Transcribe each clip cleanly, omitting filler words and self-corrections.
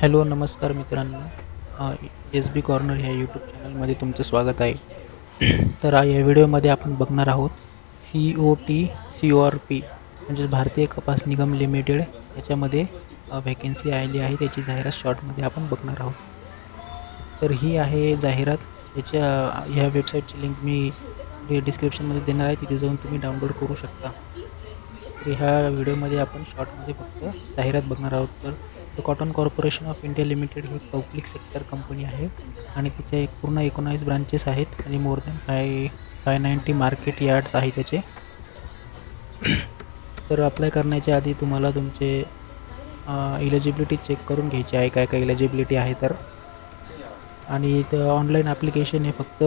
Hello नमस्कार मित्रांनो. S बी corner ह्या यूट्यूब चॅनलमध्ये तुमचं स्वागत आहे. तर या व्हिडिओमध्ये आपण बघणार आहोत COT CORP म्हणजेच भारतीय कपास निगम लिमिटेड याच्यामध्ये व्हॅकन्सी आलेली आहे. त्याची जाहिरात शॉर्टमध्ये आपण बघणार आहोत. तर ही आहे जाहिरात. ह्या वेबसाईटची लिंक मी डिस्क्रिप्शनमध्ये देणार आहे. तिथे जाऊन तुम्ही डाउनलोड करू शकता. तर ह्या व्हिडिओमध्ये आपण शॉर्टमध्ये फक्त जाहिरात बघणार आहोत. तर cotton corporation of India limited he public sector company आहे आणि तिच्या पूर्ण 19 ब्रांचेस आहेत आणि मोर दॅन 590 मार्केट यार्ड्स आहे त्याचे. तर अप्लाय करण्याच्या आधी तुम्हाला तुमचे इलिजिबिलिटी चेक करून घ्यायची आहे, काय काय इलिजिबिलिटी आहे तर. आणि तर ऑनलाईन ॲप्लिकेशन हे फक्त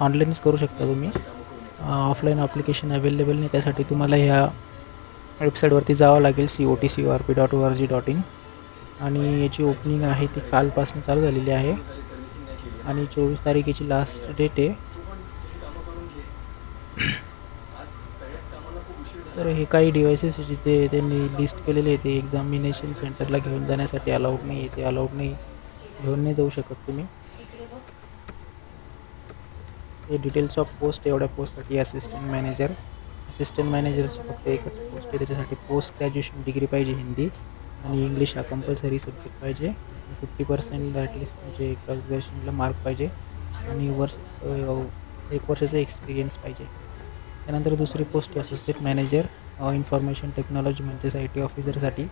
ऑनलाईनच करू शकता तुम्ही. ऑफलाईन ॲप्लिकेशन अवेलेबल नाही. त्यासाठी तुम्हाला ह्या वेबसाईटवरती जावं लागेल COTCORP.org.in. आणि याची ओपनिंग आहे ती कालपासून चालू झालेली आहे आणि 24 तारखेची लास्ट डेट आहे. तर हे काही डिव्हायसेस जिथे त्यांनी लिस्ट केलेले आहे ते एक्झामिनेशन सेंटरला घेऊन जाण्यासाठी अलाउड नाही आहे. ते अलाउड नाही, घेऊन नाही जाऊ शकत तुम्ही. हे डिटेल्स ऑफ पोस्ट एवढ्या पोस्टसाठी असिस्टंट मॅनेजरची फक्त एकच पोस्ट आहे. त्याच्यासाठी पोस्ट ग्रॅज्युएशन डिग्री पाहिजे हिंदी आणि इंग्लिश हा कंपल्सरी सब्जेक्ट पाहिजे. 50% ॲटलिस्ट म्हणजे ग्रॅज्युएशनला मार्क पाहिजे आणि एक वर्षाचा एक्सपिरियन्स पाहिजे. त्यानंतर दुसरी post associate manager information technology म्हणजेच IT ऑफिसरसाठी.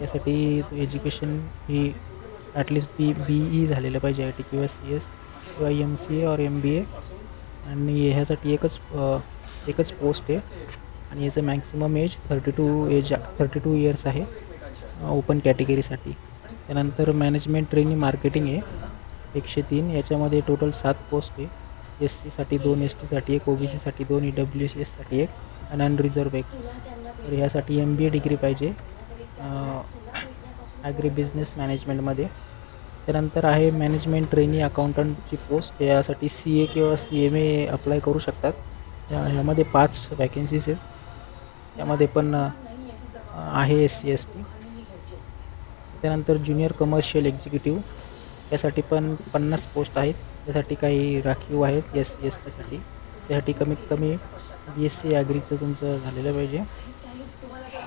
यासाठी एज्युकेशन ही ॲटलिस्ट BE झालेलं पाहिजे IT किंवा CS किंवा MCA और MBA. आणि ह्यासाठी एकच पोस्ट आहे आणि याचं मॅक्सिमम एज 32 इयर्स आहे ओपन कॅटेगरीसाठी. त्यानंतर मॅनेजमेंट ट्रेनिंग मार्केटिंग आहे 103. याच्यामध्ये टोटल 7 पोस्ट आहे. SCसाठी 2, STसाठी 1, OBCसाठी 2, EWCSसाठी 1 आणि अनरिझर्व 1. तर ह्यासाठी MBA डिग्री पाहिजे ॲग्री बिझनेस मॅनेजमेंटमध्ये. त्यानंतर आहे मॅनेजमेंट ट्रेनी अकाउंटंटची पोस्ट. यासाठी CA किंवा CMA अप्लाय करू शकतात. ह्यामध्ये 5 वॅकन्सीज आहेत. यामध्ये पण आहे SC ST. त्यानंतर ज्युनियर कमर्शियल एक्झिक्युटिव्ह यासाठी पण 50 पोस्ट आहेत. त्यासाठी काही राखीव आहेत SC STसाठी. त्यासाठी कमीत कमी BSc ॲग्रीचं तुमचं झालेलं पाहिजे.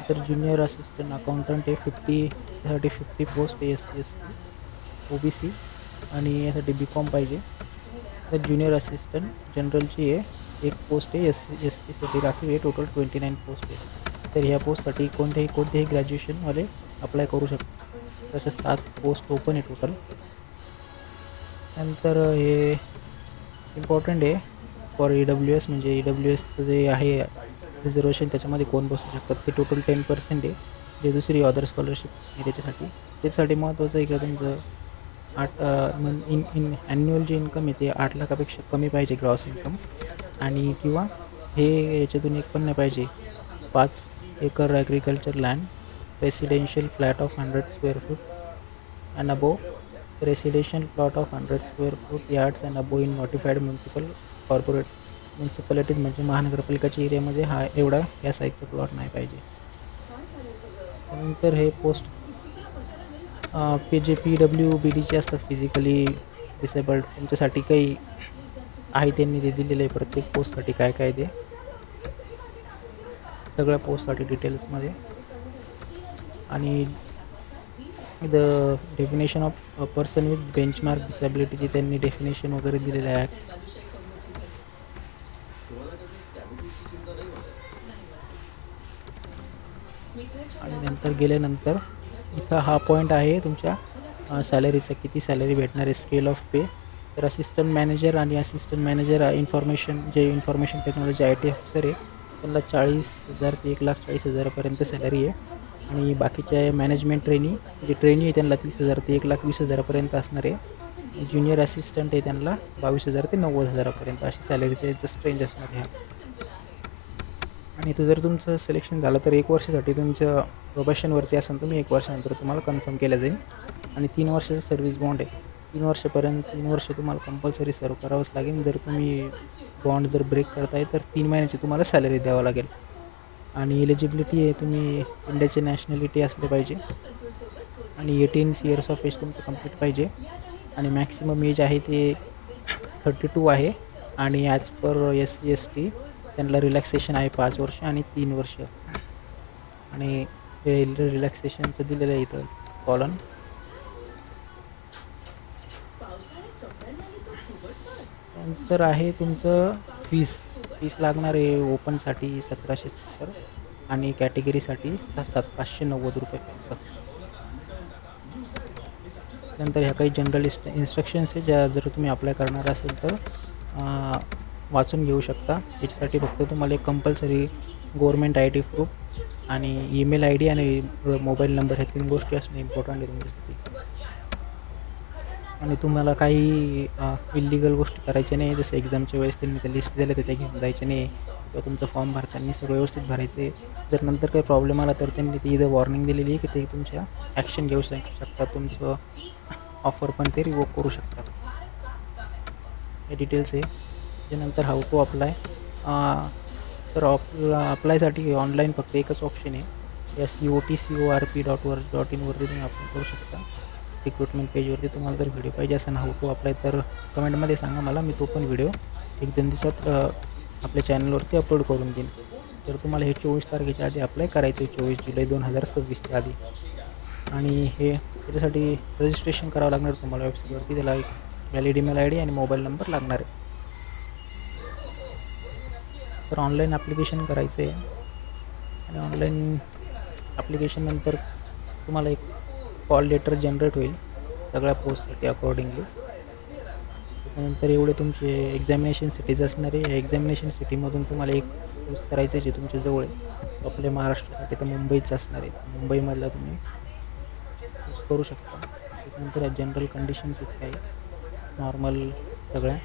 तर ज्युनियर असिस्टंट अकाउंटंट हे 50 पोस्ट आहे SC ST OBC आणि यासाठी BCom पाहिजे. तर ज्युनियर असिस्टंट जनरलची आहे 1 पोस्ट आहे. SC STसाठी राखीव आहे. टोटल 29 पोस्ट आहे. तर ह्या पोस्टसाठी कोणतेही ग्रॅज्युएशनवाले अप्लाय करू शकतात. तसे 7 पोस्ट ओपन आहे टोटल. नंतर हे इम्पॉर्टंट आहे फॉर EWS म्हणजे EWSचं जे आहे रिझर्वेशन त्याच्यामध्ये कोण बसू शकतात ते टोटल 10% आहे. जे दुसरी अदर स्कॉलरशिप आहे त्याच्यासाठी महत्त्वाचं आहे की तुमचं ॲन्युअल जे इन्कम आहे ते 8 लाखापेक्षा कमी पाहिजे ग्रॉस इन्कम. आणि किंवा हे याच्यातून एक पण नाही पाहिजे 5 acre agriculture land, residential flat of 100 square foot and above, residential plot of 100 square foot yards and above in notified municipalities म्हणजे महानगरपालिकाच्या एरियामध्ये एवढा या साईजचा प्लॉट नाही पाहिजे. त्यानंतर हे पोस्ट जे PWBDचे असतात फिजिकली डिसेबल्ड त्यांच्यासाठी काही आहे. त्यांनी ते दिलेलं आहे प्रत्येक पोस्टसाठी काय काय ते सगळ्या पोस्टसाठी डिटेल्समध्ये. आणि the definition of person with benchmark डिसेबिलिटीची त्यांनी डेफिनेशन वगैरे दिलेलं आहे. आणि नंतर गेल्यानंतर इथं हा पॉईंट आहे तुमच्या सॅलरीचा, किती सॅलरी भेटणार आहे, स्केल ऑफ पे. तर असिस्टंट मॅनेजर आणि assistant manager information technology IT officer आहे त्यांना 40,000 ते 1,40,000पर्यंत सॅलरी आहे. आणि बाकीच्या मॅनेजमेंट ट्रेनी आहे त्यांना 30,000 ते 1,20,000पर्यंत असणार आहे. ज्युनियर असिस्टंट आहे त्यांना 22,000 ते 90,000पर्यंत अशी सॅलरीचे जस्ट रेंज असणार आहे. आणि तुमचं सिलेक्शन झालं तर 1 वर्षासाठी तुमचं प्रोबेशनवरती असेल तुम्ही 1 वर्षानंतर तुम्हाला कन्फर्म केलं जाईल. आणि 3 वर्षाचं सर्व्हिस बॉन्ड आहे. 3 वर्ष तुम्हाला कंपल्सरी सर्व करावंच लागेल. जर तुम्ही बॉन्ड ब्रेक करताय तर 3 महिन्याची तुम्हाला सॅलरी द्यावं लागेल. आणि एलिजिबिलिटी आहे तुम्ही इंडियाची नॅशनॅलिटी असले पाहिजे आणि 18 इयर्स ऑफ एज तुमचं कंप्लीट पाहिजे आणि मॅक्सिमम एज आहे ते 32 आहे आणि ॲज पर SC ST त्यांना रिलॅक्सेशन आहे 5 वर्ष आणि 3 वर्ष आणि रिलॅक्सेशनचं दिलेलं आहे इथं कॉलन. त्यानंतर आहे तुमचं फीस लागणार आहे ओपनसाठी 1770 आणि कॅटेगरीसाठी 590 रुपये फक्त. नंतर ह्या काही जनरल इन्स्ट्रक्शन्स आहे ज्या जर तुम्ही अप्लाय करणार असेल तर वाचून घेऊ शकता. याच्यासाठी फक्त तुम्हाला एक कंपल्सरी गव्हर्मेंट ID प्रूफ आणि ईमेल ID आणि मोबाईल नंबर ह्या 3 गोष्टी असणे इम्पॉर्टंट आहे तुमच्यासाठी. आणि तुम्हाला काही इल्लीगल गोष्टी करायच्या नाही, जसं एक्झामच्या वेळेस त्यांनी त्या लिस्ट दिल्या तर त्या घेऊन जायचे नाही किंवा तुमचं फॉर्म भरताना सगळं व्यवस्थित भरायचे. जर नंतर काही प्रॉब्लेम आला तर त्यांनी ती इथं वॉर्निंग दिलेली आहे की ते तुमच्या ॲक्शन घेऊ शकतात, तुमचं ऑफर पण ते रिवोक करू शकतात. हे डिटेल्स आहे. त्यानंतर हाऊ टू अप्लाय. तर अप्लायसाठी ऑनलाईन फक्त एकच ऑप्शन आहे, SCOTCORP.org.in वरती तुम्ही अप्लाय करू शकता. रिक्रुटमेंट पेजवरती तुम्हाला जर व्हिडिओ पाहिजे असेल हाऊ टू अप्लाय तर कमेंटमध्ये सांगा मला, मी तो पण व्हिडिओ 1-2 दिवसात आपल्या चॅनलवरती अपलोड करून देईन. तर तुम्हाला हे 24 तारखेच्या आधी अप्लाय करायचं आहे, 24 जुलै 2026च्या आधी. आणि हे त्याच्यासाठी रजिस्ट्रेशन करावं लागणार तुम्हाला वेबसाईटवरती. त्याला एक व्हॅलिड ईमेल ID आणि मोबाईल नंबर लागणार आहे. तर ऑनलाईन ॲप्लिकेशन करायचं आहे आणि ऑनलाईन ॲप्लिकेशननंतर तुम्हाला एक कॉल लेटर जनरेट होईल सगळ्या पोस्टसाठी अकॉर्डिंगली. त्याच्यानंतर एवढे तुमचे एक्झामिनेशन सिटीज असणार आहे. या एक्झामिनेशन सिटीमधून तुम्हाला एक चूज करायचं जे तुमच्या जवळ आहे. आपल्या महाराष्ट्रासाठी तर मुंबईच असणार आहे, मुंबईमधला तुम्ही चूज करू शकता. त्याच्यानंतर या जनरल कंडिशन्स आहेत काही नॉर्मल सगळ्या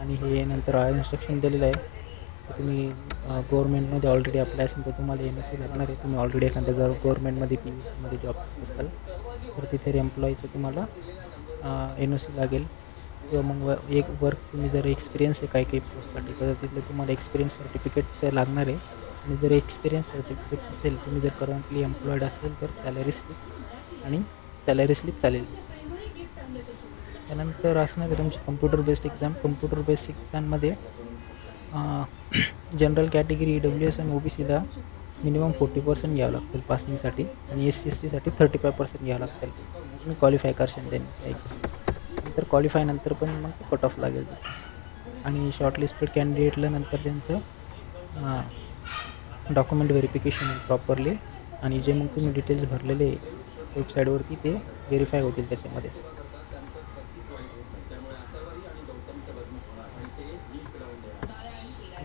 आणि हे नंतर इन्स्ट्रक्शन दिलेलं आहे. तर तुम्ही गव्हर्मेंटमध्ये ऑलरेडी अप्लाय असेल तर तुम्हाला NOC लागणार आहे. तुम्ही ऑलरेडी एखाद्या गव्हर्मेंटमध्ये PUCमध्ये जॉब करत असाल तर तिथे एम्प्लॉईचं तुम्हाला NOC लागेल किंवा मग एक वर्क तुम्ही जर एक्सपिरियन्स आहे काही पोस्टसाठी तर तिथलं तुम्हाला एक्सपिरियन्स सर्टिफिकेट ते लागणार आहे. आणि जर एक्सपिरियन्स सर्टिफिकेट असेल, तुम्ही जर करंटली एम्प्लॉईड असेल तर सॅलरी स्लिप आणि सॅलरी स्लिप चालेल. त्यानंतर असणार आहे तुमची computer based exam. Computer based एक्झाममध्ये जनरल कॅटेगरी EWS आणि OBCला मिनिमम 40% घ्यावं लागतील पासिंगसाठी आणि SC STसाठी 35% घ्यावं लागतील. तुम्ही क्वालिफाय करशाल त्यांनी नंतर क्वालिफाय नंतर पण मग कट ऑफ लागेल. आणि शॉर्टलिस्टेड कॅन्डिडेटला नंतर त्यांचं डॉक्युमेंट व्हेरिफिकेशन प्रॉपरली आणि जे मग तुम्ही डिटेल्स भरलेले वेबसाईटवरती ते व्हेरीफाय होतील त्याच्यामध्ये.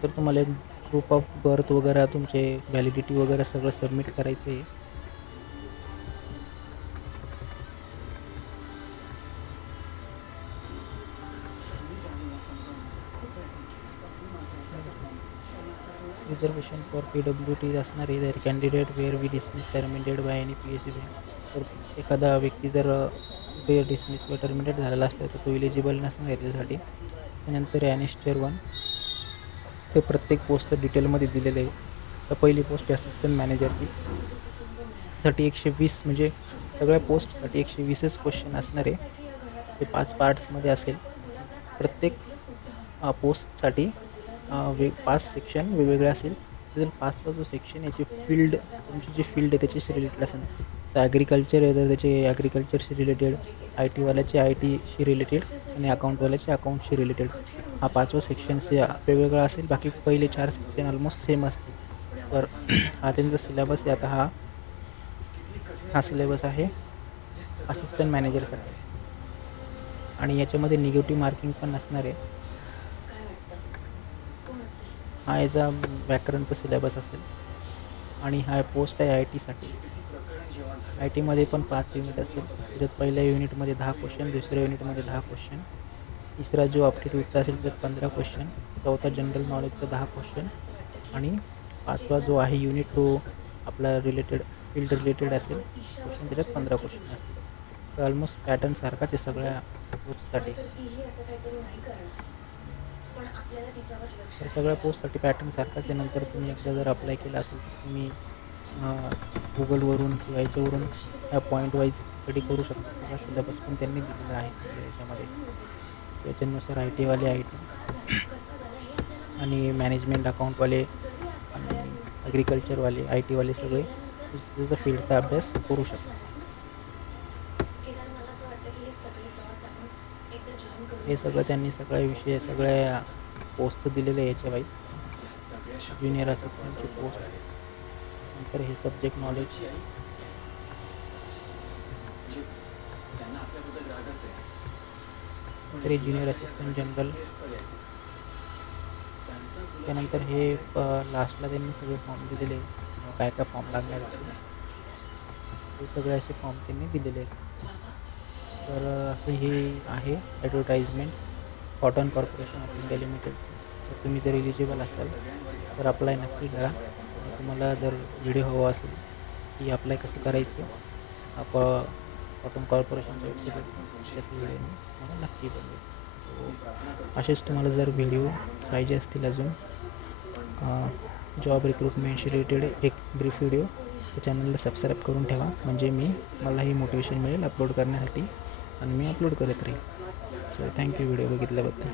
तर तुम्हाला एक प्रूफ ऑफ बर्थ वगैरे तुमचे व्हॅलिडिटी वगैरे सगळं सबमिट करायचं आहे. रिझर्वेशन फॉर PWT असणार आहे. जर candidate where we dismiss terminated by any PSU. तर एखादा व्यक्ती जर डिसमिस किंवा टर्मिनेट झालेला असला तर तो इलिजिबल नसणार आहे त्यासाठी. त्यानंतर ॲनेस्टर 1 ते प्रत्येक पोस्टचं डिटेलमध्ये दिलेलं आहे. तर पहिली पोस्ट असिस्टंट मॅनेजरची साठी 120 म्हणजे सगळ्या पोस्टसाठी 120च क्वेश्चन असणार आहे. ते 5 पार्ट्समध्ये असेल. प्रत्येक पोस्टसाठी 5 सेक्शन वेगवेगळे असेल. त्यातील 5वा जो सेक्शन याची फील्ड तुमची जी फील्ड आहे त्याच्याशी रिलेटेड असेल. जसं ॲग्रिकल्चर आहे तर त्याचे ॲग्रिकल्चरशी रिलेटेड, IT वाल्याचे ITशी रिलेटेड आणि अकाउंटवाल्याचे अकाउंटशी रिलेटेड. हा 5वा सेक्शन्स वेगवेगळा असेल. बाकी पहिले 4 सेक्शन ऑलमोस्ट सेम असतील. तर हा त्यांचा सिलेबस आहे. आता हा सिलेबस आहे असिस्टंट मॅनेजरसाठी आणि याच्यामध्ये निगेटिव्ह मार्किंग पण नसणार आहे. हा याचा व्याकरणचा सिलेबस असेल आणि हा पोस्ट आहे IT साठी. ITमध्ये पण 5 युनिट असतील. त्याच्यात पहिल्या युनिटमध्ये 10 क्वेश्चन, दुसऱ्या युनिटमध्ये 10 क्वेश्चन, तिसरा जो अपटिट्यूडचा असेल त्यात 15 क्वेश्चन, चौथा जनरल नॉलेजचा 10 क्वेश्चन आणि 5वा जो आहे युनिट तो आपला फील्ड रिलेटेड असेल क्वेश्चन, त्याच्यात 15 क्वेश्चन असतील. तर ऑलमोस्ट पॅटर्न सारखाच आहे सगळ्या पोस्टसाठी. तर सगळ्या पोस्टसाठी पॅटर्न सारखाच आहे. नंतर तुम्ही एकदा जर अप्लाय केला असेल तर तुम्ही गुगलवरून किंवा याच्यावरून ह्या पॉईंट वाईज स्टडी करू शकता. सगळा सिलेबस पण त्यांनी दिलेला आहे सगळं याच्यामध्ये. त्याच्यानुसार आय टीवाले आय टी आणि मॅनेजमेंट अकाऊंटवाले आणि ॲग्रिकल्चरवाले आय टीवाले सगळे तुझं फील्डचा अभ्यास करू शकता. हे सगळं त्यांनी सगळ्या विषय सगळ्या पोस्ट दिलेले आहे याच्या वाईज. ज्युनियर असिस्टंटची पोस्ट, नंतर हे सब्जेक्ट नॉलेज, नंतर हे ज्युनियर असिस्टंट जनरल. त्यानंतर हे लास्टला त्यांनी सगळे फॉर्म दिलेले आहे, काय काय फॉर्म लागणार आहेत हे सगळे असे फॉर्म त्यांनी दिलेले आहेत. तर असं हे आहे advertisement cotton corporation of India limited. तर तुम्ही जर एलिजिबल असाल तर अप्लाय नक्की करा. आणि तुम्हाला जर व्हिडिओ हवा असेल की अप्लाय कसं करायचं कॉटन कॉर्पोरेशनच्या वेबसाईटवर, त्याचा व्हिडिओ मी तुम्हाला नक्की बनवेल. सो असेच तुम्हाला जर व्हिडिओ पाहिजे असतील अजून जॉब रिक्रुटमेंटशी रिलेटेड एक ब्रीफ व्हिडिओ, त्या चॅनलला सबस्क्राईब करून ठेवा, म्हणजे मलाही मोटिवेशन मिळेल अपलोड करण्यासाठी आणि मी अपलोड करत राहील. So thank you video बघितल्याबद्दल.